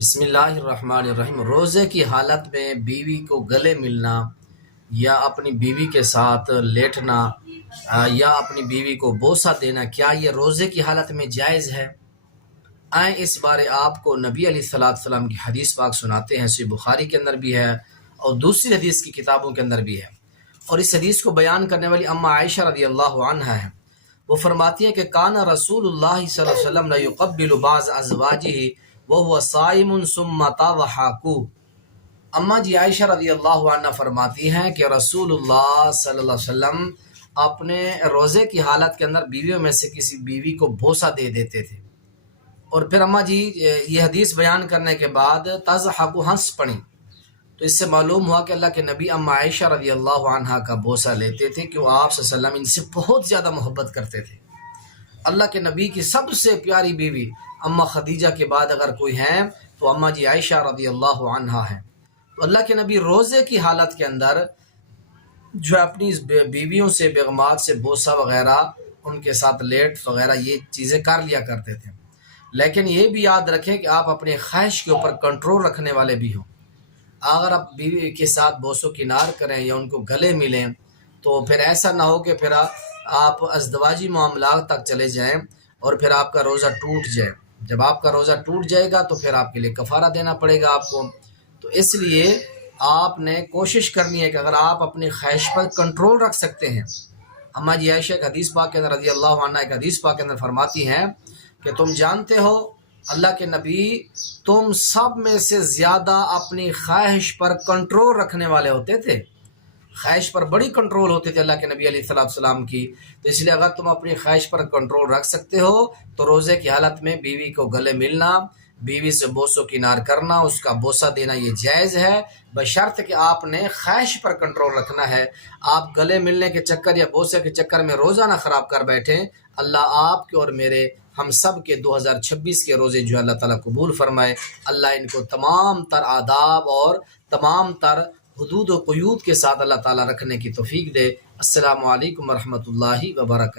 بسم اللہ الرحمن الرحیم۔ روزے کی حالت میں بیوی کو گلے ملنا یا اپنی بیوی کے ساتھ لیٹنا یا اپنی بیوی کو بوسہ دینا، کیا یہ روزے کی حالت میں جائز ہے؟ آئیں اس بارے آپ کو نبی علیہ السلام کی حدیث پاک سناتے ہیں۔ صحیح بخاری کے اندر بھی ہے اور دوسری حدیث کی کتابوں کے اندر بھی ہے، اور اس حدیث کو بیان کرنے والی اما عائشہ رضی اللہ عنہا ہے۔ وہ فرماتی ہیں کہ کان رسول اللہ صلی اللہ علیہ وسلم لا يقبل بعض ازواجہ وهو صائم ثم تضحك۔ اما جی عائشہ رضی اللہ عنہ فرماتی ہیں کہ رسول اللہ صلی اللہ علیہ وسلم اپنے روزے کی حالت کے اندر بیویوں میں سے کسی بیوی کو بوسہ دے دیتے تھے، اور پھر اما جی یہ حدیث بیان کرنے کے بعد تضحک ہنس پڑیں، تو اس سے معلوم ہوا کہ اللہ کے نبی اما عائشہ رضی اللہ عنہ کا بوسہ لیتے تھے کہ وہ آپ صلی اللہ علیہ وسلم ان سے بہت زیادہ محبت کرتے تھے۔ اللہ کے نبی کی سب سے پیاری بیوی اما خدیجہ کے بعد اگر کوئی ہیں تو اما جی عائشہ رضی اللہ عنہا ہیں۔ تو اللہ کے نبی روزے کی حالت کے اندر جو اپنی بیویوں سے، بیگمات سے بوسہ وغیرہ، ان کے ساتھ لیٹ وغیرہ یہ چیزیں کر لیا کرتے تھے، لیکن یہ بھی یاد رکھیں کہ آپ اپنے خواہش کے اوپر کنٹرول رکھنے والے بھی ہوں۔ اگر آپ بیوی کے ساتھ بوس و کنار کریں یا ان کو گلے ملیں تو پھر ایسا نہ ہو کہ پھر آپ ازدواجی معاملات تک چلے جائیں اور پھر آپ کا روزہ ٹوٹ جائے۔ جب آپ کا روزہ ٹوٹ جائے گا تو پھر آپ کے لیے کفارہ دینا پڑے گا آپ کو۔ تو اس لیے آپ نے کوشش کرنی ہے کہ اگر آپ اپنی خواہش پر کنٹرول رکھ سکتے ہیں۔ اما جی عائشہ ایک حدیث پاک کے اندر رضی اللہ عنہ ایک حدیث پاک کے اندر فرماتی ہیں کہ تم جانتے ہو اللہ کے نبی تم سب میں سے زیادہ اپنی خواہش پر کنٹرول رکھنے والے ہوتے تھے، خواہش پر بڑی کنٹرول ہوتے تھے اللہ کے نبی علیہ السلام کی۔ تو اس لیے اگر تم اپنی خواہش پر کنٹرول رکھ سکتے ہو تو روزے کی حالت میں بیوی کو گلے ملنا، بیوی سے بوس و کنار کرنا، اس کا بوسہ دینا یہ جائز ہے، بشرط کہ آپ نے خواہش پر کنٹرول رکھنا ہے۔ آپ گلے ملنے کے چکر یا بوسے کے چکر میں روزہ نہ خراب کر بیٹھیں۔ اللہ آپ کے اور میرے، ہم سب کے 2026 کے روزے جو اللہ تعالیٰ قبول فرمائے۔ اللہ ان کو تمام تر آداب اور تمام تر حدود و قیود کے ساتھ اللہ تعالیٰ رکھنے کی توفیق دے۔ السلام علیکم ورحمۃ اللہ وبرکاتہ۔